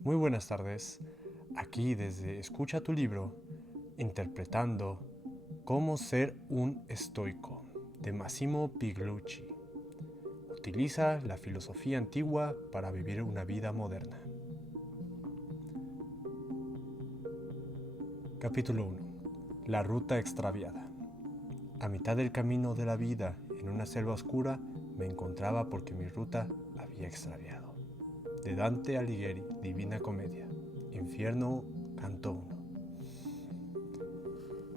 Muy buenas tardes, aquí desde Escucha tu libro, interpretando Cómo ser un estoico, de Massimo Pigliucci. Utiliza la filosofía antigua para vivir una vida moderna. Capítulo 1. La ruta extraviada. A mitad del camino de la vida, en una selva oscura, me encontraba porque mi ruta había extraviado. De Dante Alighieri, Divina Comedia. Infierno, Canto 1.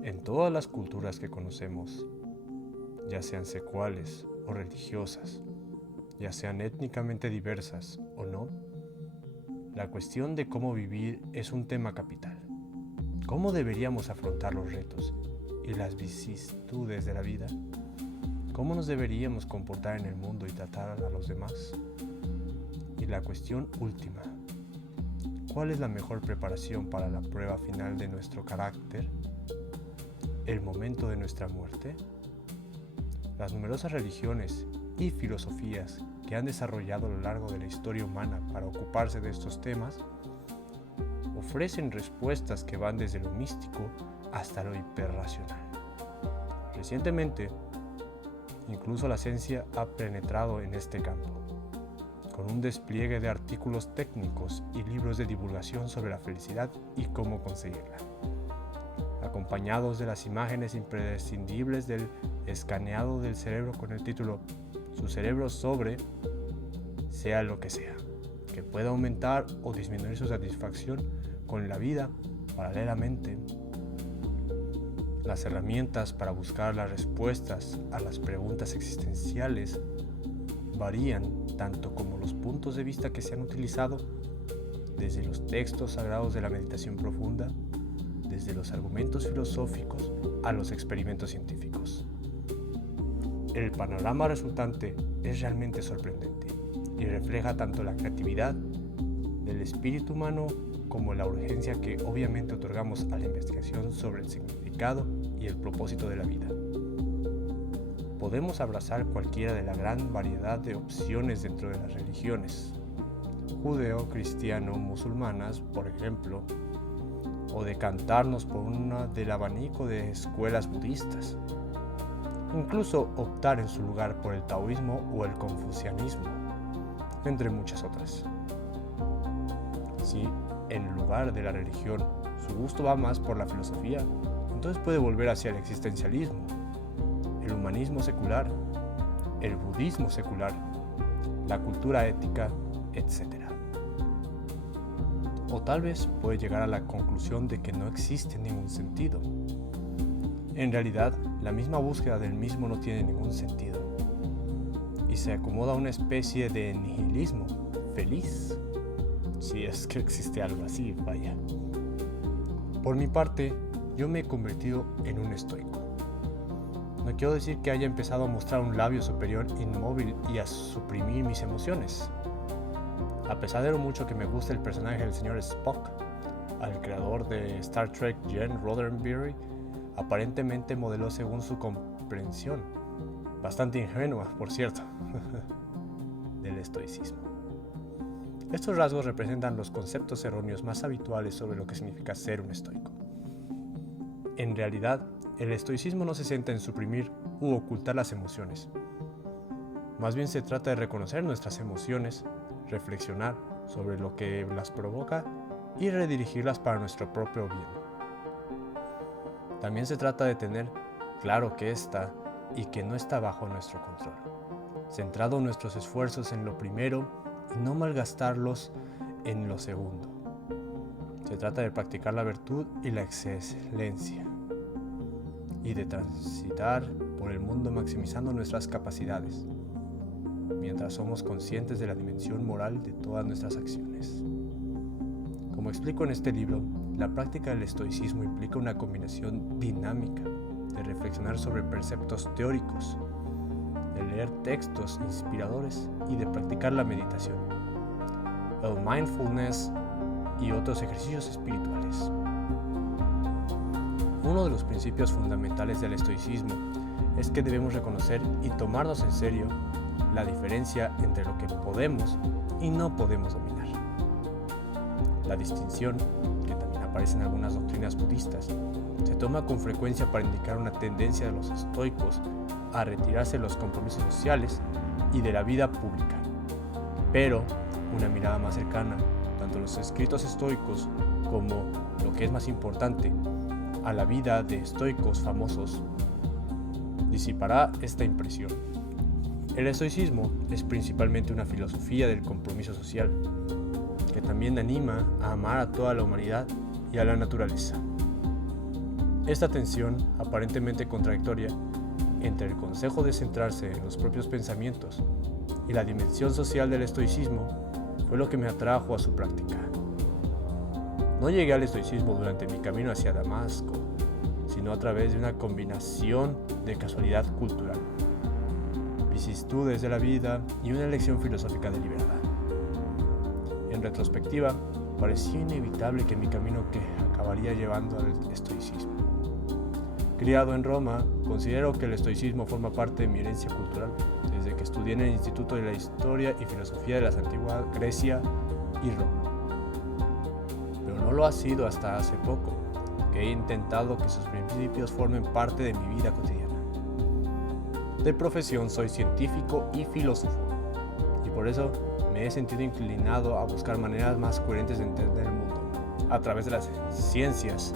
En todas las culturas que conocemos, ya sean secuales o religiosas, ya sean étnicamente diversas o no, la cuestión de cómo vivir es un tema capital. ¿Cómo deberíamos afrontar los retos y las vicisitudes de la vida? ¿Cómo nos deberíamos comportar en el mundo y tratar a los demás? Y la cuestión última, ¿cuál es la mejor preparación para la prueba final de nuestro carácter? ¿El momento de nuestra muerte? Las numerosas religiones y filosofías que han desarrollado a lo largo de la historia humana para ocuparse de estos temas ofrecen respuestas que van desde lo místico hasta lo hiperracional. Recientemente, incluso la ciencia ha penetrado en este campo, con un despliegue de artículos técnicos y libros de divulgación sobre la felicidad y cómo conseguirla, acompañados de las imágenes imprescindibles del escaneado del cerebro con el título "Su cerebro sobre sea lo que sea", que pueda aumentar o disminuir su satisfacción con la vida. Paralelamente, las herramientas para buscar las respuestas a las preguntas existenciales varían tanto como los puntos de vista que se han utilizado, desde los textos sagrados de la meditación profunda, desde los argumentos filosóficos a los experimentos científicos. El panorama resultante es realmente sorprendente y refleja tanto la creatividad del espíritu humano como la urgencia que obviamente otorgamos a la investigación sobre el significado y el propósito de la vida. Podemos abrazar cualquiera de la gran variedad de opciones dentro de las religiones, judeo, cristiano, musulmanas, por ejemplo, o decantarnos por una del abanico de escuelas budistas, incluso optar en su lugar por el taoísmo o el confucianismo, entre muchas otras. Si en lugar de la religión su gusto va más por la filosofía, entonces puede volver hacia el existencialismo, el humanismo secular, el budismo secular, la cultura ética, etc. O tal vez puede llegar a la conclusión de que no existe ningún sentido. En realidad, la misma búsqueda del mismo no tiene ningún sentido y se acomoda a una especie de nihilismo feliz, si es que existe algo así, vaya. Por mi parte, yo me he convertido en un estoico. No quiero decir que haya empezado a mostrar un labio superior inmóvil y a suprimir mis emociones. A pesar de lo mucho que me gusta el personaje del señor Spock, al creador de Star Trek, Gene Roddenberry aparentemente modeló según su comprensión, bastante ingenua, por cierto, del estoicismo. Estos rasgos representan los conceptos erróneos más habituales sobre lo que significa ser un estoico. En realidad, el estoicismo no se centra en suprimir u ocultar las emociones. Más bien se trata de reconocer nuestras emociones, reflexionar sobre lo que las provoca y redirigirlas para nuestro propio bien. También se trata de tener claro que está y que no está bajo nuestro control, centrado nuestros esfuerzos en lo primero y no malgastarlos en lo segundo. Se trata de practicar la virtud y la excelencia y de transitar por el mundo maximizando nuestras capacidades, mientras somos conscientes de la dimensión moral de todas nuestras acciones. Como explico en este libro, la práctica del estoicismo implica una combinación dinámica de reflexionar sobre preceptos teóricos, de leer textos inspiradores y de practicar la meditación, el mindfulness y otros ejercicios espirituales. Uno de los principios fundamentales del estoicismo es que debemos reconocer y tomarnos en serio la diferencia entre lo que podemos y no podemos dominar. La distinción, que también aparece en algunas doctrinas budistas, se toma con frecuencia para indicar una tendencia de los estoicos a retirarse de los compromisos sociales y de la vida pública. Pero una mirada más cercana, tanto a los escritos estoicos como, lo que es más importante, a la vida de estoicos famosos, disipará esta impresión. El estoicismo es principalmente una filosofía del compromiso social, que también anima a amar a toda la humanidad y a la naturaleza. Esta tensión, aparentemente contradictoria, entre el consejo de centrarse en los propios pensamientos y la dimensión social del estoicismo, fue lo que me atrajo a su práctica. No llegué al estoicismo durante mi camino hacia Damasco, sino a través de una combinación de casualidad cultural, vicisitudes de la vida y una elección filosófica deliberada. En retrospectiva, parecía inevitable que mi camino que acabaría llevando al estoicismo. Criado en Roma, considero que el estoicismo forma parte de mi herencia cultural, desde que estudié en el Instituto de la Historia y Filosofía de la Antigua Grecia y Roma. Pero no lo ha sido hasta hace poco, que he intentado que sus principios formen parte de mi vida cotidiana. De profesión soy científico y filósofo, y por eso me he sentido inclinado a buscar maneras más coherentes de entender el mundo, a través de las ciencias,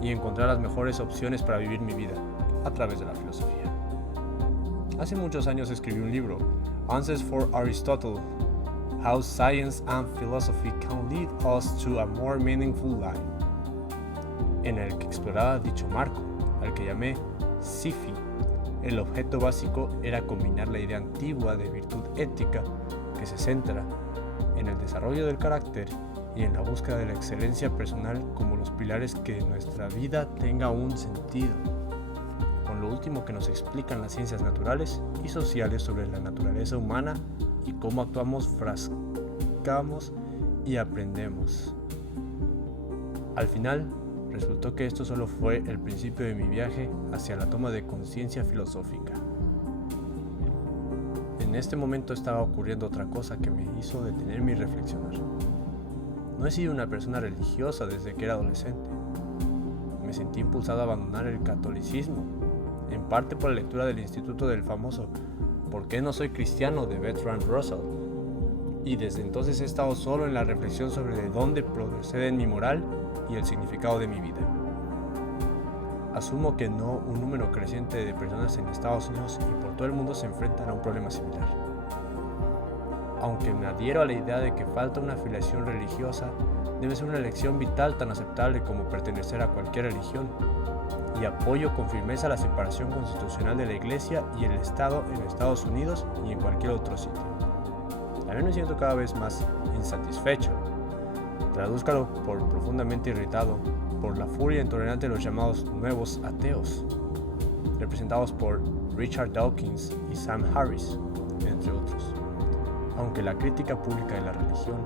y encontrar las mejores opciones para vivir mi vida, a través de la filosofía. Hace muchos años escribí un libro, Answers for Aristotle, How Science and Philosophy Can Lead Us to a More Meaningful Life, en el que exploraba dicho marco, al que llamé Sifi. El objeto básico era combinar la idea antigua de virtud ética, que se centra en el desarrollo del carácter y en la búsqueda de la excelencia personal como los pilares que nuestra vida tenga un sentido, con lo último que nos explican las ciencias naturales y sociales sobre la naturaleza humana y cómo actuamos, frascamos y aprendemos. Al final, resultó que esto solo fue el principio de mi viaje hacia la toma de conciencia filosófica. En este momento estaba ocurriendo otra cosa que me hizo detenerme y reflexionar. No he sido una persona religiosa desde que era adolescente. Me sentí impulsado a abandonar el catolicismo, en parte por la lectura del instituto del famoso ¿Por qué no soy cristiano? De Bertrand Russell. Y desde entonces he estado solo en la reflexión sobre de dónde proceden mi moral y el significado de mi vida. Asumo que un número creciente de personas en Estados Unidos y por todo el mundo se enfrentan a un problema similar. Aunque me adhiero a la idea de que falta una afiliación religiosa, debe ser una elección vital tan aceptable como pertenecer a cualquier religión, y apoyo con firmeza la separación constitucional de la Iglesia y el Estado en Estados Unidos y en cualquier otro sitio. También me siento cada vez más insatisfecho. Tradúzcalo por profundamente irritado por la furia intolerante de los llamados nuevos ateos, representados por Richard Dawkins y Sam Harris, entre otros. Aunque la crítica pública de la religión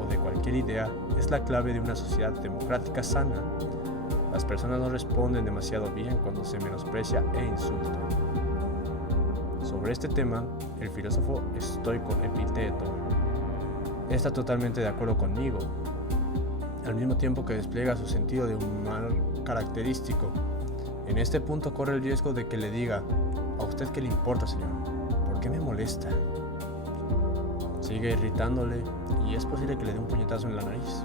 o de cualquier idea es la clave de una sociedad democrática sana, las personas no responden demasiado bien cuando se menosprecia e insulta. Sobre este tema, el filósofo estoico Epicteto está totalmente de acuerdo conmigo, al mismo tiempo que despliega su sentido de un mal característico. En este punto corre el riesgo de que le diga: ¿a usted qué le importa, señor? ¿Por qué me molesta? Sigue irritándole y es posible que le dé un puñetazo en la nariz.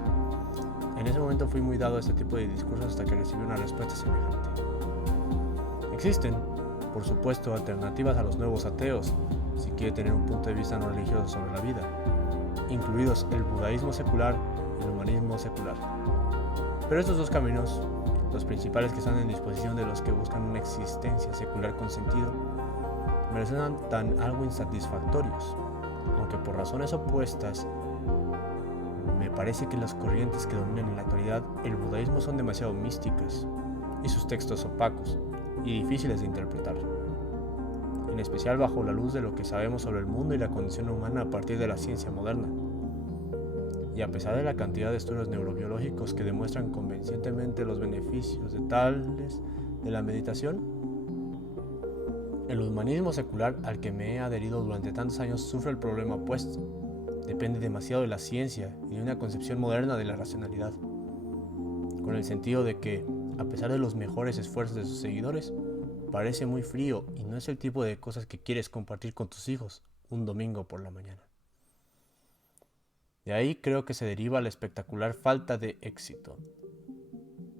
En ese momento fui muy dado a este tipo de discursos hasta que recibí una respuesta semejante. Existen, por supuesto, alternativas a los nuevos ateos, si quiere tener un punto de vista no religioso sobre la vida, incluidos el budaísmo secular y el humanismo secular. Pero estos dos caminos, los principales que están en disposición de los que buscan una existencia secular con sentido, me resultan tan algo insatisfactorios, aunque por razones opuestas. Me parece que las corrientes que dominan en la actualidad el budaísmo son demasiado místicas y sus textos opacos y difíciles de interpretar, en especial bajo la luz de lo que sabemos sobre el mundo y la condición humana a partir de la ciencia moderna. Y a pesar de la cantidad de estudios neurobiológicos que demuestran convincentes los beneficios de la meditación, el humanismo secular al que me he adherido durante tantos años sufre el problema opuesto. depende demasiado de la ciencia y de una concepción moderna de la racionalidad, con el sentido de que, a pesar de los mejores esfuerzos de sus seguidores, parece muy frío y no es el tipo de cosas que quieres compartir con tus hijos un domingo por la mañana. De ahí creo que se deriva la espectacular falta de éxito.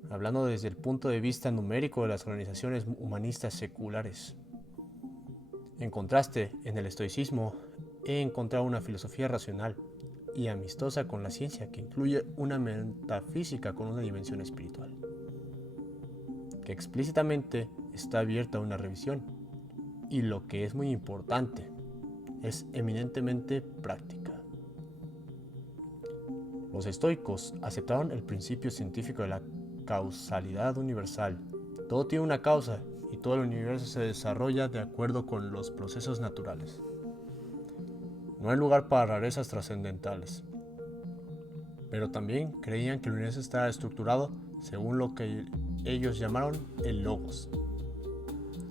Hablando desde el punto de vista numérico de las organizaciones humanistas seculares. En contraste, en el estoicismo he encontrado una filosofía racional y amistosa con la ciencia que incluye una metafísica con una dimensión espiritual, que explícitamente está abierta a una revisión y, lo que es muy importante, es eminentemente práctica. Los estoicos aceptaron el principio científico de la causalidad universal. Todo tiene una causa y todo el universo se desarrolla de acuerdo con los procesos naturales. No hay lugar para rarezas trascendentales. Pero también creían que el universo estaba estructurado según lo que ellos llamaron el logos,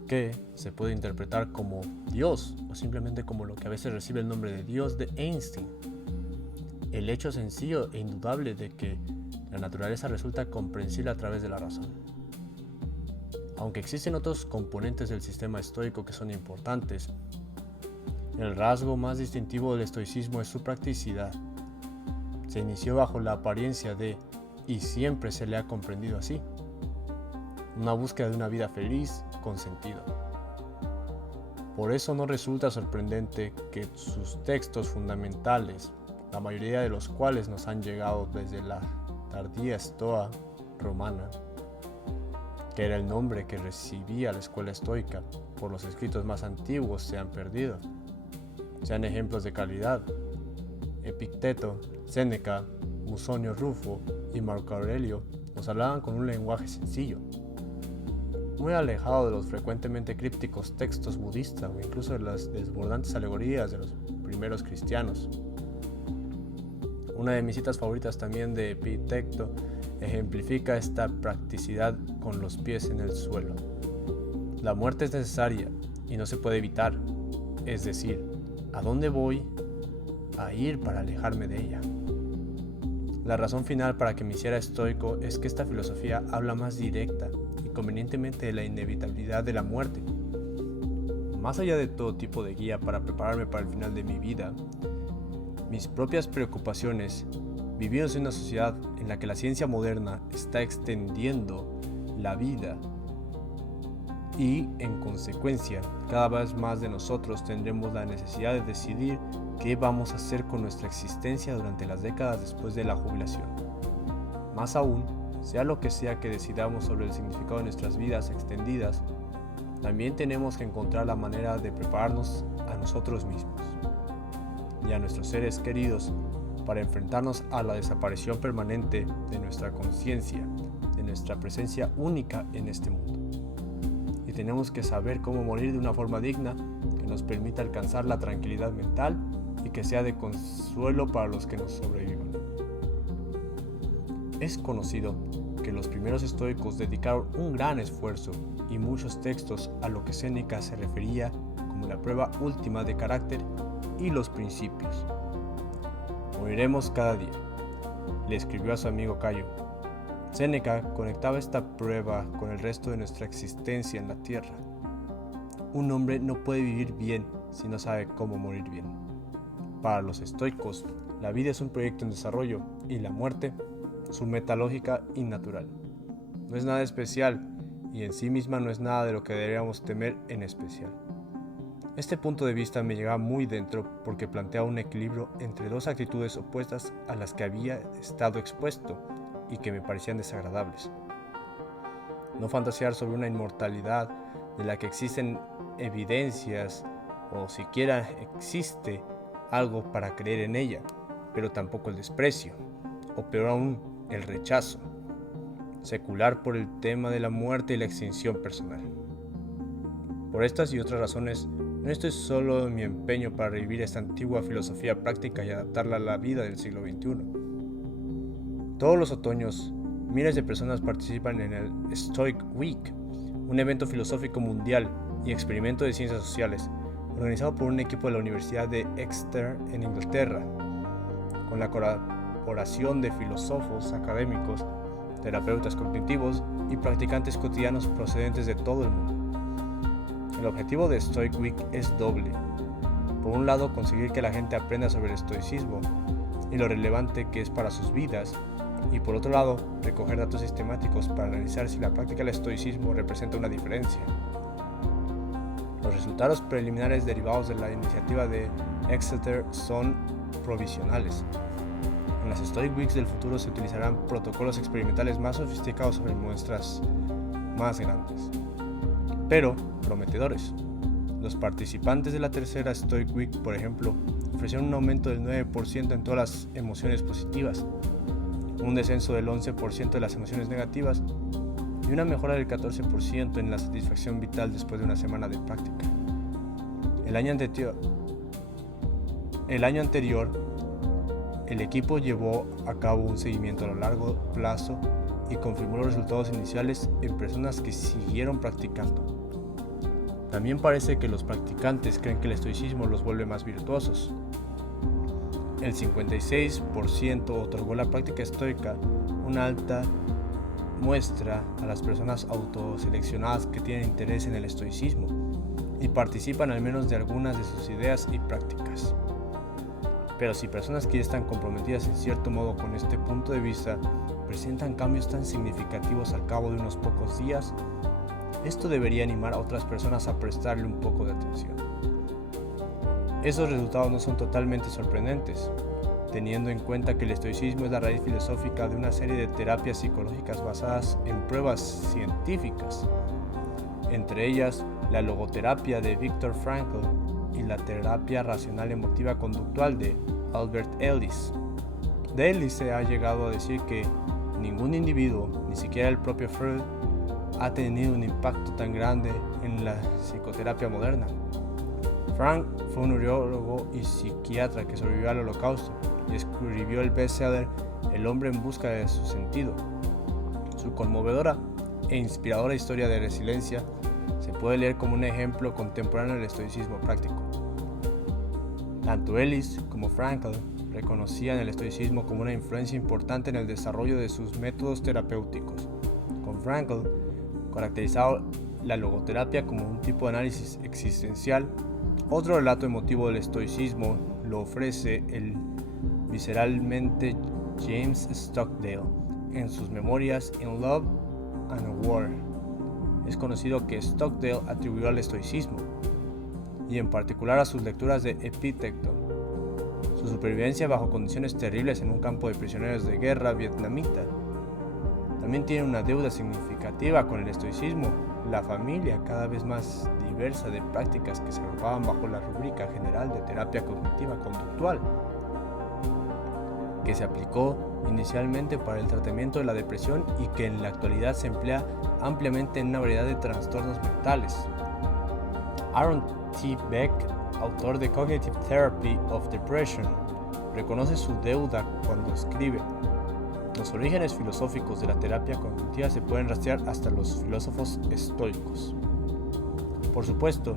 que se puede interpretar como Dios o simplemente como lo que a veces recibe el nombre de Dios de Einstein. El hecho sencillo e indudable de que la naturaleza resulta comprensible a través de la razón. Aunque existen otros componentes del sistema estoico que son importantes, el rasgo más distintivo del estoicismo es su practicidad. Se inició bajo la apariencia de, y siempre se le ha comprendido así, una búsqueda de una vida feliz con sentido. Por eso no resulta sorprendente que sus textos fundamentales, la mayoría de los cuales nos han llegado desde la tardía Estoa romana, que era el nombre que recibía la escuela estoica por los escritos más antiguos, se han perdido. Sean ejemplos de calidad. Epicteto, Séneca, Musonio Rufo y Marco Aurelio nos hablaban con un lenguaje sencillo, muy alejado de los frecuentemente crípticos textos budistas o incluso de las desbordantes alegorías de los primeros cristianos. Una de mis citas favoritas también de Epicteto ejemplifica esta practicidad con los pies en el suelo. La muerte es necesaria y no se puede evitar, es decir, ¿a dónde voy a ir para alejarme de ella? La razón final para que me hiciera estoico es que esta filosofía habla más directa y convenientemente de la inevitabilidad de la muerte. Más allá de todo tipo de guía para prepararme para el final de mi vida, mis propias preocupaciones, vivimos en una sociedad en la que la ciencia moderna está extendiendo la vida y, en consecuencia, cada vez más de nosotros tendremos la necesidad de decidir qué vamos a hacer con nuestra existencia durante las décadas después de la jubilación. Más aún, sea lo que sea que decidamos sobre el significado de nuestras vidas extendidas, también tenemos que encontrar la manera de prepararnos a nosotros mismos y a nuestros seres queridos para enfrentarnos a la desaparición permanente de nuestra conciencia, de nuestra presencia única en este mundo. Y tenemos que saber cómo morir de una forma digna que nos permita alcanzar la tranquilidad mental y que sea de consuelo para los que nos sobrevivan. Es conocido que los primeros estoicos dedicaron un gran esfuerzo y muchos textos a lo que Séneca se refería como la prueba última de carácter y los principios. Moriremos cada día, le escribió a su amigo Cayo. Séneca conectaba esta prueba con el resto de nuestra existencia en la tierra. Un hombre no puede vivir bien si no sabe cómo morir bien. Para los estoicos, la vida es un proyecto en desarrollo y la muerte, su meta lógica y natural. No es nada especial y en sí misma no es nada de lo que deberíamos temer en especial. Este punto de vista me llegaba muy dentro porque planteaba un equilibrio entre dos actitudes opuestas a las que había estado expuesto y que me parecían desagradables. No fantasear sobre una inmortalidad de la que existen evidencias o siquiera existe algo para creer en ella, pero tampoco el desprecio, o peor aún, el rechazo secular por el tema de la muerte y la extinción personal. Por estas y otras razones, no estoy solo en mi empeño para revivir esta antigua filosofía práctica y adaptarla a la vida del siglo XXI. Todos los otoños, miles de personas participan en el Stoic Week, un evento filosófico mundial y experimento de ciencias sociales, organizado por un equipo de la Universidad de Exeter en Inglaterra. con la colaboración de filósofos, académicos, terapeutas cognitivos y practicantes cotidianos procedentes de todo el mundo. El objetivo de Stoic Week es doble. Por un lado, conseguir que la gente aprenda sobre el estoicismo y lo relevante que es para sus vidas, y por otro lado, recoger datos sistemáticos para analizar si la práctica del estoicismo representa una diferencia. Los resultados preliminares derivados de la iniciativa de Exeter son provisionales. En las Stoic Weeks del futuro se utilizarán protocolos experimentales más sofisticados sobre muestras más grandes, pero prometedores. Los participantes de la tercera Stoic Week, por ejemplo, ofrecieron un aumento del 9% en todas las emociones positivas, un descenso del 11% de las emociones negativas y una mejora del 14% en la satisfacción vital después de una semana de práctica. El año anterior, el equipo llevó a cabo un seguimiento a largo plazo y confirmó los resultados iniciales en personas que siguieron practicando. También parece que los practicantes creen que el estoicismo los vuelve más virtuosos. El 56% otorgó la práctica estoica una alta muestra a las personas autoseleccionadas que tienen interés en el estoicismo y participan al menos de algunas de sus ideas y prácticas. Pero si personas que ya están comprometidas en cierto modo con este punto de vista presentan cambios tan significativos al cabo de unos pocos días, esto debería animar a otras personas a prestarle un poco de atención. Esos resultados no son totalmente sorprendentes, teniendo en cuenta que el estoicismo es la raíz filosófica de una serie de terapias psicológicas basadas en pruebas científicas, entre ellas la logoterapia de Viktor Frankl y la terapia racional emotiva conductual de Albert Ellis. De Ellis se ha llegado a decir que ningún individuo, ni siquiera el propio Freud, ha tenido un impacto tan grande en la psicoterapia moderna. Frank fue un neurólogo y psiquiatra que sobrevivió al Holocausto y escribió el bestseller El hombre en busca de su sentido. Su conmovedora e inspiradora historia de resiliencia se puede leer como un ejemplo contemporáneo del estoicismo práctico. Tanto Ellis como Frankl reconocían el estoicismo como una influencia importante en el desarrollo de sus métodos terapéuticos. Con Frankl, caracterizaba la logoterapia como un tipo de análisis existencial. Otro relato emotivo del estoicismo lo ofrece el visceralmente James Stockdale en sus memorias In Love and a War. Es conocido que Stockdale atribuyó al estoicismo, y en particular a sus lecturas de Epicteto, su supervivencia bajo condiciones terribles en un campo de prisioneros de guerra vietnamita. También tiene una deuda significativa con el estoicismo, la familia cada vez más diversa de prácticas que se agrupaban bajo la rúbrica general de terapia cognitiva conductual, que se aplicó inicialmente para el tratamiento de la depresión y que en la actualidad se emplea ampliamente en una variedad de trastornos mentales. Aaron T. Beck, autor de Cognitive Therapy of Depression, reconoce su deuda cuando escribe: los orígenes filosóficos de la terapia cognitiva se pueden rastrear hasta los filósofos estoicos. Por supuesto,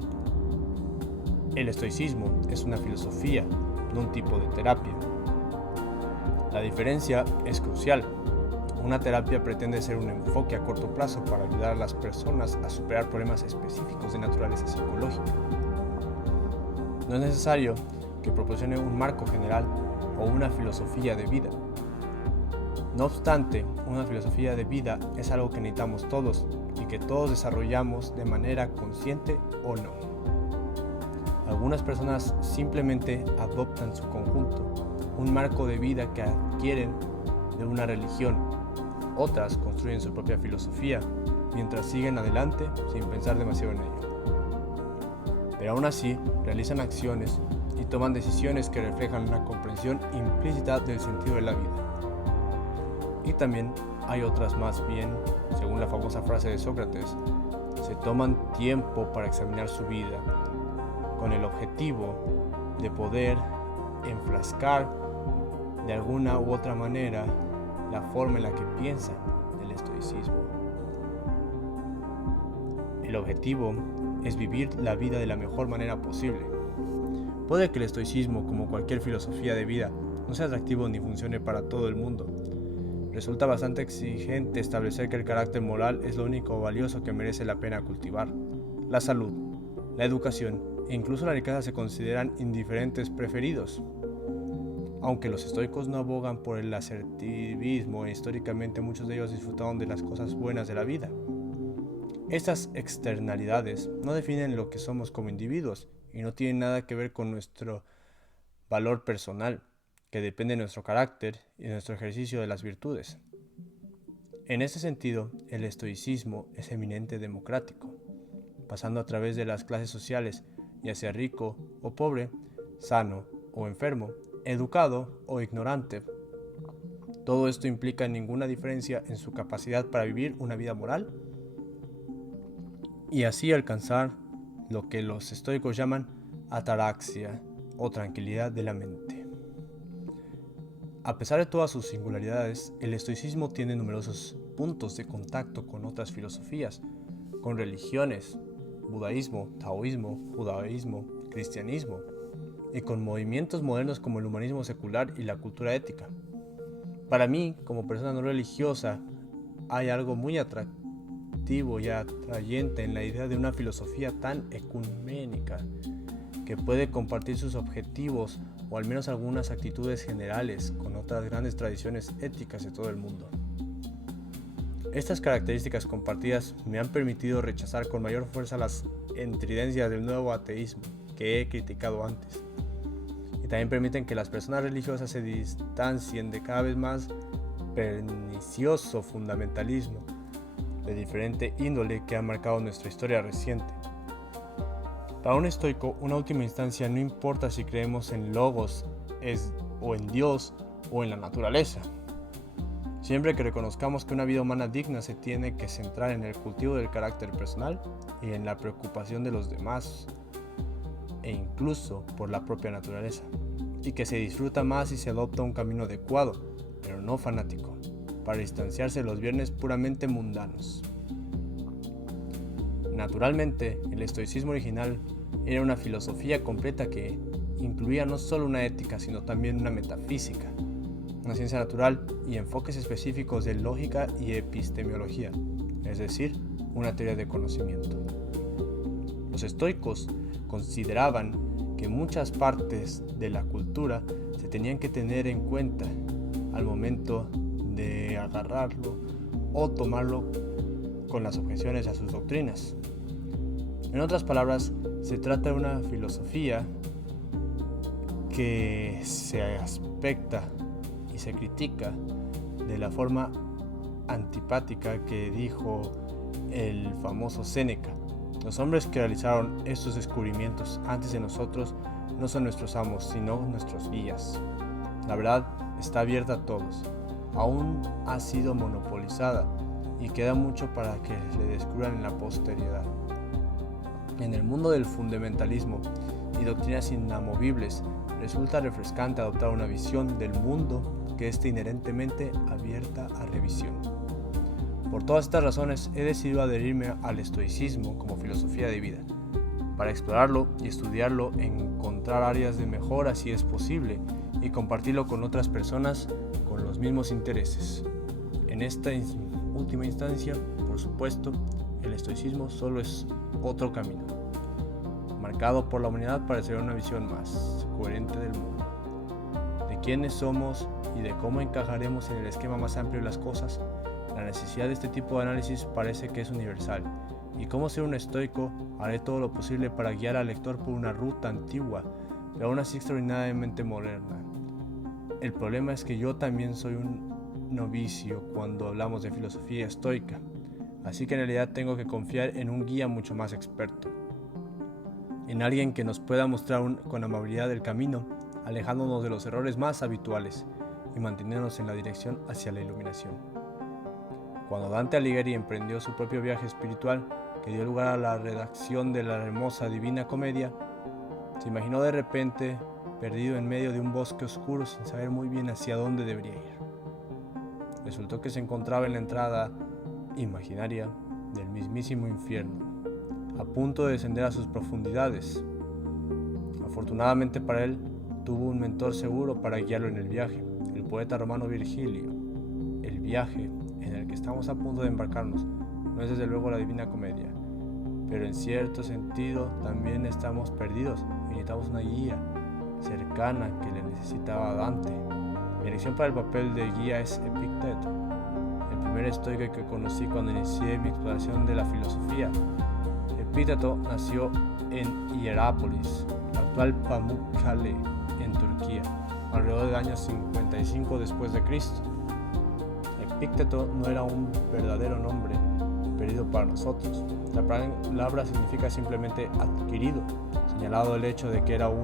el estoicismo es una filosofía, no un tipo de terapia. La diferencia es crucial. Una terapia pretende ser un enfoque a corto plazo para ayudar a las personas a superar problemas específicos de naturaleza psicológica. No es necesario que proporcione un marco general o una filosofía de vida. No obstante, una filosofía de vida es algo que necesitamos todos y que todos desarrollamos de manera consciente o no. Algunas personas simplemente adoptan su conjunto, un marco de vida que adquieren de una religión. Otras construyen su propia filosofía mientras siguen adelante sin pensar demasiado en ello. Pero aún así, realizan acciones y toman decisiones que reflejan una comprensión implícita del sentido de la vida. Y también hay otras más bien, según la famosa frase de Sócrates, se toman tiempo para examinar su vida con el objetivo de poder enfrascar de alguna u otra manera la forma en la que piensan el estoicismo. El objetivo es vivir la vida de la mejor manera posible. Puede que el estoicismo, como cualquier filosofía de vida, no sea atractivo ni funcione para todo el mundo. Resulta bastante exigente establecer que el carácter moral es lo único valioso que merece la pena cultivar. La salud, la educación e incluso la riqueza se consideran indiferentes preferidos. Aunque los estoicos no abogan por el asertivismo, históricamente muchos de ellos disfrutaron de las cosas buenas de la vida. Estas externalidades no definen lo que somos como individuos y no tienen nada que ver con nuestro valor personal, que depende de nuestro carácter y de nuestro ejercicio de las virtudes. En este sentido, el estoicismo es eminentemente democrático, pasando a través de las clases sociales, ya sea rico o pobre, sano o enfermo, educado o ignorante. Todo esto implica ninguna diferencia en su capacidad para vivir una vida moral y así alcanzar lo que los estoicos llaman ataraxia o tranquilidad de la mente. A pesar de todas sus singularidades, el estoicismo tiene numerosos puntos de contacto con otras filosofías, con religiones, budaísmo, taoísmo, judaísmo, cristianismo, y con movimientos modernos como el humanismo secular y la cultura ética. Para mí, como persona no religiosa, hay algo muy atractivo y atrayente en la idea de una filosofía tan ecuménica, que puede compartir sus objetivos o al menos algunas actitudes generales con otras grandes tradiciones éticas de todo el mundo. Estas características compartidas me han permitido rechazar con mayor fuerza las entridencias del nuevo ateísmo que he criticado antes, y también permiten que las personas religiosas se distancien de cada vez más pernicioso fundamentalismo de diferente índole que ha marcado nuestra historia reciente. Para un estoico, una última instancia no importa si creemos en logos, o en Dios, o en la naturaleza. Siempre que reconozcamos que una vida humana digna se tiene que centrar en el cultivo del carácter personal y en la preocupación de los demás, e incluso por la propia naturaleza, y que se disfruta más si se adopta un camino adecuado, pero no fanático, para distanciarse de los bienes puramente mundanos. Naturalmente, el estoicismo original era una filosofía completa que incluía no solo una ética, sino también una metafísica, una ciencia natural y enfoques específicos de lógica y epistemología, es decir, una teoría de conocimiento. Los estoicos consideraban que muchas partes de la cultura se tenían que tener en cuenta al momento de agarrarlo o tomarlo con las objeciones a sus doctrinas. En otras palabras, se trata de una filosofía que se aspecta y se critica de la forma antipática que dijo el famoso Séneca. Los hombres que realizaron estos descubrimientos antes de nosotros no son nuestros amos, sino nuestros guías. La verdad está abierta a todos, aún ha sido monopolizada y queda mucho para que le descubran en la posteridad. En el mundo del fundamentalismo y doctrinas inamovibles, resulta refrescante adoptar una visión del mundo que esté inherentemente abierta a revisión. Por todas estas razones, he decidido adherirme al estoicismo como filosofía de vida, para explorarlo y estudiarlo, encontrar áreas de mejora si es posible y compartirlo con otras personas con los mismos intereses. En esta última instancia, por supuesto, el estoicismo solo es otro camino, marcado por la humanidad para ser una visión más coherente del mundo, de quiénes somos y de cómo encajaremos en el esquema más amplio de las cosas. La necesidad de este tipo de análisis parece que es universal, y como ser un estoico, haré todo lo posible para guiar al lector por una ruta antigua, pero aún así extraordinariamente moderna. El problema es que yo también soy un novicio cuando hablamos de filosofía estoica, así que en realidad tengo que confiar en un guía mucho más experto, en alguien que nos pueda mostrar con amabilidad el camino, alejándonos de los errores más habituales y manteniéndonos en la dirección hacia la iluminación. Cuando Dante Alighieri emprendió su propio viaje espiritual, que dio lugar a la redacción de la hermosa Divina Comedia, se imaginó de repente perdido en medio de un bosque oscuro sin saber muy bien hacia dónde debería ir. Resultó que se encontraba en la entrada imaginaria del mismísimo infierno, a punto de descender a sus profundidades. Afortunadamente para él, tuvo un mentor seguro para guiarlo en el viaje, el poeta romano Virgilio. El viaje en el que estamos a punto de embarcarnos no es desde luego la Divina Comedia, pero en cierto sentido también estamos perdidos y necesitamos una guía cercana que le necesitaba a Dante. Mi elección para el papel de guía es Epicteto, el primer estoico que conocí cuando inicié mi exploración de la filosofía. Epicteto nació en Hierápolis, la actual Pamukkale, en Turquía, alrededor del año 55 después de Cristo. Epicteto no era un verdadero nombre perdido para nosotros. La palabra significa simplemente adquirido, señalado el hecho de que era un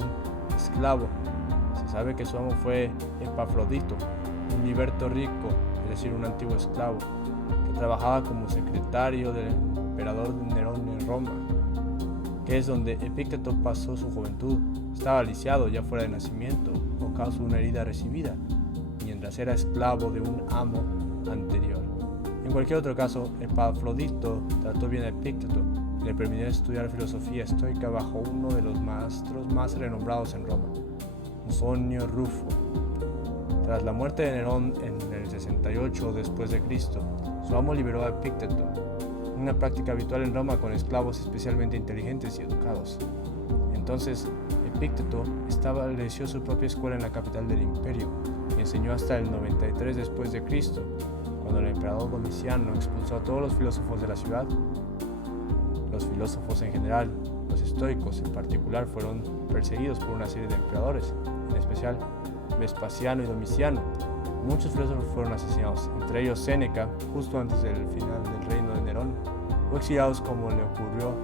esclavo. Se sabe que su amo fue Epafrodito, un liberto rico, es decir, un antiguo esclavo, que trabajaba como secretario del emperador Nerón en Roma, que es donde Epicteto pasó su juventud. Estaba lisiado ya fuera de nacimiento o causa una herida recibida, mientras era esclavo de un amo anterior. En cualquier otro caso, Epafrodito trató bien a Epicteto y le permitió estudiar filosofía estoica bajo uno de los maestros más renombrados en Roma, Musonio Rufo. Tras la muerte de Nerón en el 68 después de Cristo, su amo liberó a Epicteto, una práctica habitual en Roma con esclavos especialmente inteligentes y educados. Entonces, Epicteto estableció su propia escuela en la capital del imperio y enseñó hasta el 93 después de Cristo, cuando el emperador Domiciano expulsó a todos los filósofos de la ciudad. Los filósofos en general, los estoicos en particular, fueron perseguidos por una serie de emperadores, en especial Vespasiano y Domiciano. Muchos filósofos fueron asesinados, entre ellos Séneca, justo antes del final del reino de Nerón, o exiliados como le ocurrió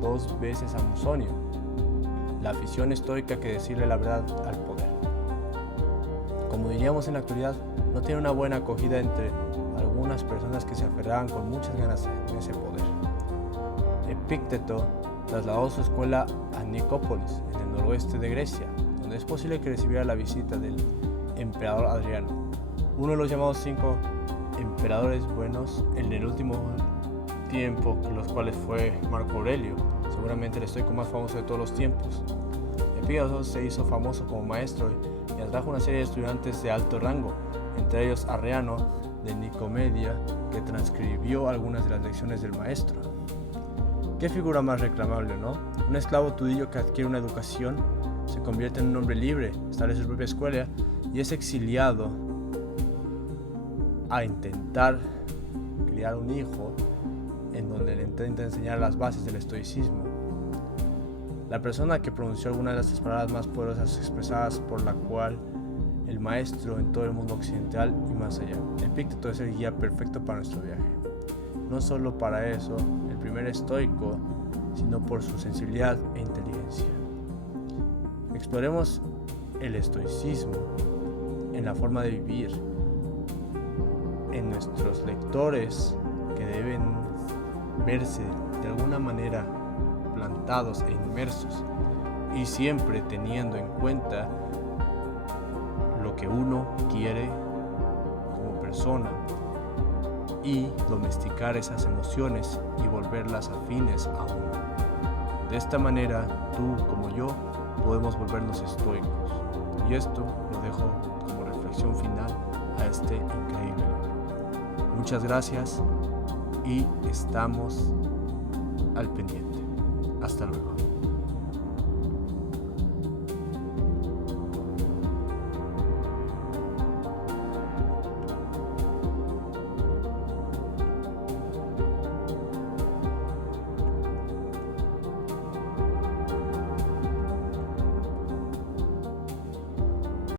2 veces a Musonio. La afición estoica que decirle la verdad al poder, como diríamos en la actualidad, no tiene una buena acogida entre algunas personas que se aferraban con muchas ganas en ese poder. Epicteto trasladó su escuela a Nicópolis, en el noroeste de Grecia, donde es posible que recibiera la visita del emperador Adriano, uno de los llamados 5 emperadores buenos en el último tiempo, los cuales fue Marco Aurelio, seguramente el estoico más famoso de todos los tiempos. Epicteto se hizo famoso como maestro y atrajo una serie de estudiantes de alto rango, entre ellos Arriano de Nicomedia, que transcribió algunas de las lecciones del maestro. Qué figura más reclamable, ¿no? Un esclavo tudillo que adquiere una educación, se convierte en un hombre libre, establece su propia escuela y es exiliado a intentar criar un hijo en donde le intenta enseñar las bases del estoicismo. La persona que pronunció algunas de las palabras más poderosas expresadas por la cual el maestro en todo el mundo occidental y más allá. Epicteto es el guía perfecto para nuestro viaje. No solo para eso, el primer estoico, sino por su sensibilidad e inteligencia. Exploremos el estoicismo en la forma de vivir, en nuestros lectores que deben verse de alguna manera plantados e inmersos y siempre teniendo en cuenta lo que uno quiere como persona y domesticar esas emociones y volverlas afines a uno. De esta manera, tú como yo podemos volvernos estoicos. Y esto lo dejo como reflexión final a este increíble libro. Muchas gracias y estamos al pendiente. Hasta luego.